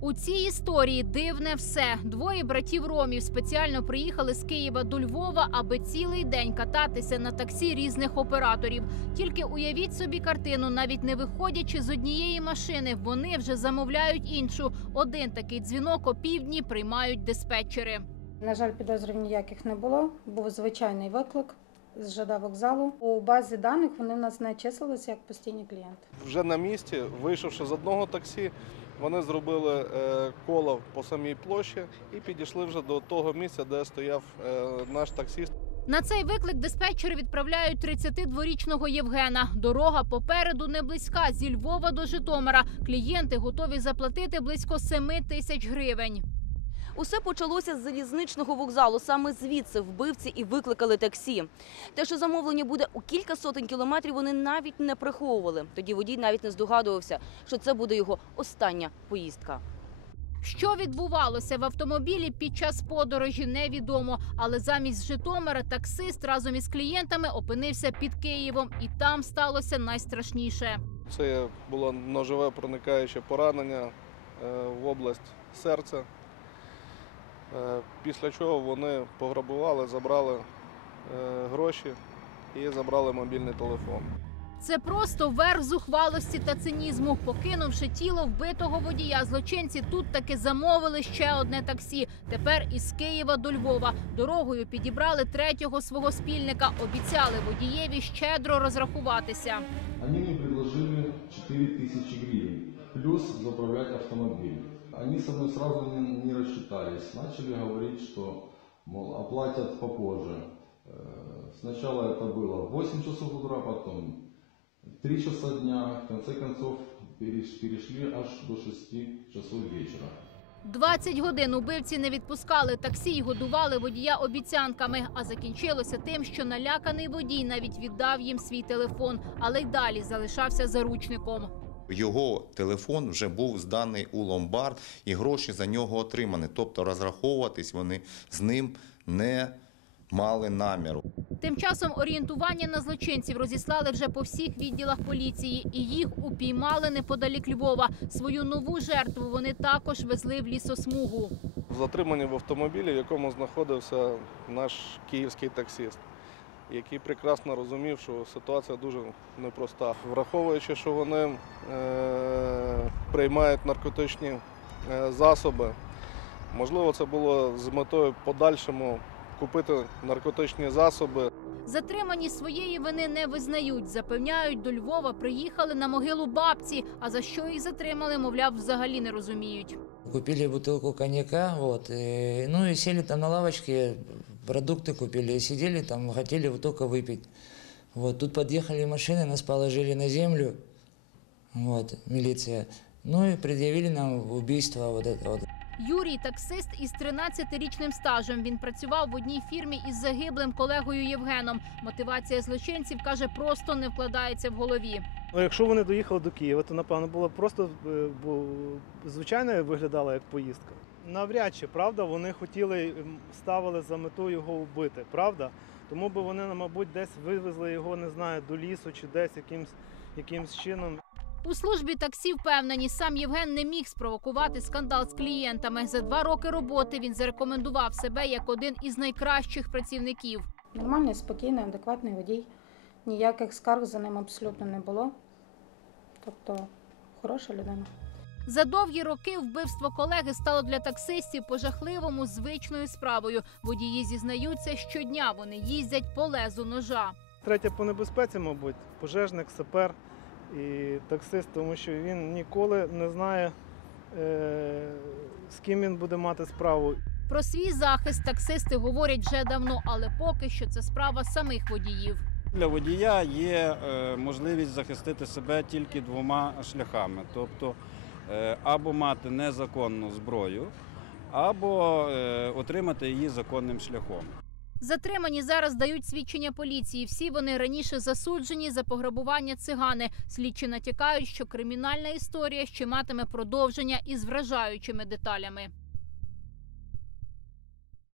У цій історії дивне все. Двоє братів Ромів спеціально приїхали з Києва до Львова, аби цілий день кататися на таксі різних операторів. Тільки уявіть собі картину, навіть не виходячи з однієї машини, вони вже замовляють іншу. Один такий дзвінок опівдні приймають диспетчери. На жаль, підозрів ніяких не було. Був звичайний виклик з ЖД вокзалу. У базі даних вони в нас не числилися як постійні клієнти. Вже на місці, вийшовши з одного таксі, вони зробили е, коло по самій площі і підійшли вже до того місця, де стояв е, наш таксіст. На цей виклик диспетчери відправляють 32-річного Євгена. Дорога попереду не близька зі Львова до Житомира. Клієнти готові заплатити близько 7 тисяч гривень. Усе почалося з залізничного вокзалу. Саме звідси вбивці і викликали таксі. Те, що замовлення буде у кілька сотень кілометрів, вони навіть не приховували. Тоді водій навіть не здогадувався, що це буде його остання поїздка. Що відбувалося в автомобілі під час подорожі, невідомо. Але замість Житомира таксист разом із клієнтами опинився під Києвом, і там сталося найстрашніше. Це було ножове проникаюче поранення е, в область серця. Е, Після чого вони пограбували, забрали е, гроші і забрали мобільний телефон. Це просто верх зухвалості та цинізму. Покинувши тіло вбитого водія, злочинці тут таки замовили ще одне таксі. Тепер із Києва до Львова. Дорогою підібрали третього свого спільника. Обіцяли водієві щедро розрахуватися. Они мне предложили 4000 гривен, плюс заправлять автомобиль Они со мной сразу не, не рассчитались, начали говорить, что, мол, оплатят попозже. Э, Сначала это было 8 часов утра, потом 3 часа дня, в конце концов переш- перешли аж до 6 часов вечера. 20 годин убивці не відпускали таксі й годували водія обіцянками. А закінчилося тим, що наляканий водій навіть віддав їм свій телефон, але й далі залишався заручником. Його телефон вже був зданий у ломбард і гроші за нього отримані. Тобто розраховуватись вони з ним не мали наміру. Тим часом орієнтування на злочинців розіслали вже по всіх відділах поліції, і їх упіймали неподалік Львова. Свою нову жертву вони також везли в лісосмугу. Затримані в автомобілі, в якому знаходився наш київський таксист, який прекрасно розумів, що ситуація дуже непроста. Враховуючи, що вони е, приймають наркотичні е, засоби, можливо, це було з метою подальшому купити наркотичні засоби. Затримані своєї вини не визнають. Запевняють, до Львова приїхали на могилу бабці. А за що їх затримали, мовляв, взагалі не розуміють. Купили бутылку коньяка, вот, и, ну и сели там на лавочке, продукты купили, и сидели там, хотели вот только выпить. Вот, тут подъехали машины, нас положили на землю, вот, милиция. Ну и предъявили нам убийство вот это вот. Юрій таксист із 13-річним стажем. Він працював в одній фірмі із загиблим колегою Євгеном. Мотивація злочинців каже, просто не вкладається в голові. Ну, якщо вони доїхали до Києва, то напевно було просто е, бо звичайно виглядала як поїздка. Навряд чи правда, вони хотіли ставили за мету його вбити, правда? Тому би вони, мабуть, десь вивезли його, не знаю, до лісу чи десь якимсь, якимсь чином. У службі таксі впевнені, сам Євген не міг спровокувати скандал з клієнтами. За два роки роботи він зарекомендував себе як один із найкращих працівників. Нормальний, спокійний, адекватний водій. Ніяких скарг за ним абсолютно не було. Тобто хороша людина. За довгі роки вбивство колеги стало для таксистів по-жахливому звичною справою. Водії зізнаються, щодня вони їздять по лезу ножа. Третє по небезпеці, мабуть, пожежник, сапер і таксист, тому що він ніколи не знає, е, з ким він буде мати справу. Про свій захист таксисти говорять вже давно, але поки що це справа самих водіїв. Для водія є е, можливість захистити себе тільки двома шляхами, тобто або мати незаконну зброю, або е, отримати її законним шляхом. Затримані зараз дають свідчення поліції. Всі вони раніше засуджені за пограбування цигани. Слідчі натякають, що кримінальна історія ще матиме продовження із вражаючими деталями.